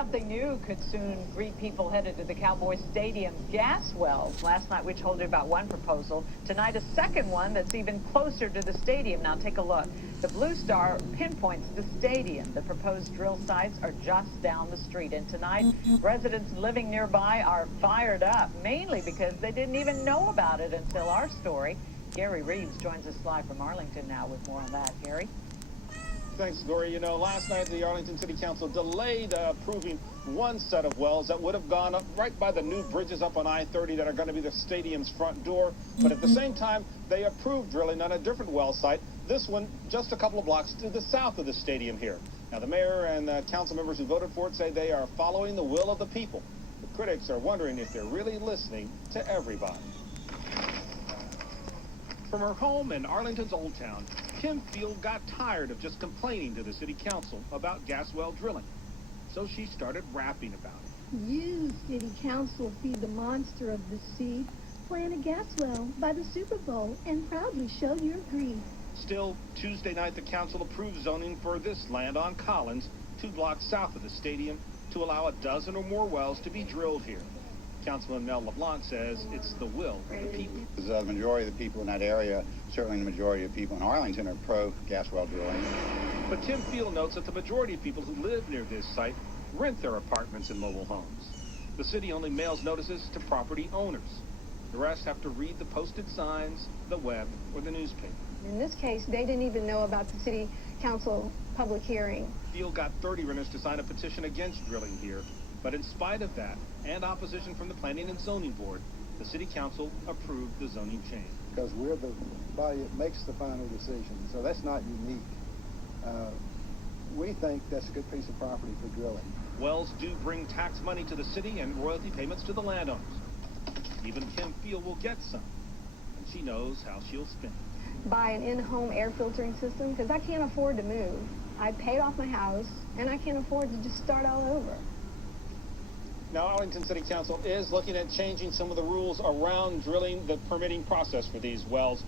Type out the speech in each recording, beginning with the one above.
Something new could soon greet people headed to the Cowboys Stadium. Gas wells. Last night we told you about one proposal. Tonight a second one that's even closer to the stadium. Now take a look. The Blue Star pinpoints the stadium. The proposed drill sites are just down the street. And tonight, residents living nearby are fired up, mainly because they didn't even know about it until our story. Gary Reeves joins us live from Arlington now with more on that. Gary? Thanks, Gloria. You know, last night the Arlington City Council delayed approving one set of wells that would have gone up right by the new bridges up on I-30 that are going to be the stadium's front door. But at the same time, they approved drilling on a different well site, this one just a couple of blocks to the south of the stadium here. Now, the mayor and the council members who voted for it say they are following the will of the people. The critics are wondering if they're really listening to everybody. From her home in Arlington's Old Town, Kim Feil got tired of just complaining to the city council about gas well drilling. So she started rapping about it. You, city council, feed the monster of the sea, plant a gas well by the Super Bowl, and proudly show your grief. Still, Tuesday night the council approved zoning for this land on Collins, 2 blocks south of the stadium, to allow a dozen or more wells to be drilled here. Councilman Mel LeBlanc says it's the will of the people. The majority of the people in that area, certainly the majority of people in Arlington, are pro-gas well drilling. But Kim Feil notes that the majority of people who live near this site rent their apartments and mobile homes. The city only mails notices to property owners. The rest have to read the posted signs, the web, or the newspaper. In this case, they didn't even know about the city council public hearing. Feil got 30 renters to sign a petition against drilling here. But in spite of that, and opposition from the Planning and Zoning Board, the City Council approved the zoning change. Because we're the body that makes the final decision, so that's not unique. We think that's a good piece of property for drilling. Wells do bring tax money to the city and royalty payments to the landowners. Even Kim Feil will get some, and she knows how she'll spend it. Buy an in-home air filtering system, because I can't afford to move. I paid off my house, and I can't afford to just start all over. Now, Arlington City Council is looking at changing some of the rules around drilling, the permitting process for these wells.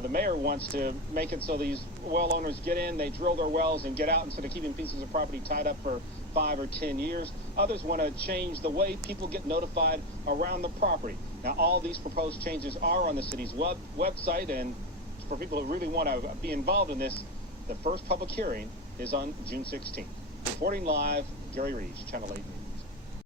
The mayor wants to make it so these well owners get in, they drill their wells and get out instead of keeping pieces of property tied up for 5 or 10 years. Others want to change the way people get notified around the property. Now, all these proposed changes are on the city's website, and for people who really want to be involved in this, the first public hearing is on June 16th. Reporting live, Gary Reeves, Channel 8 News.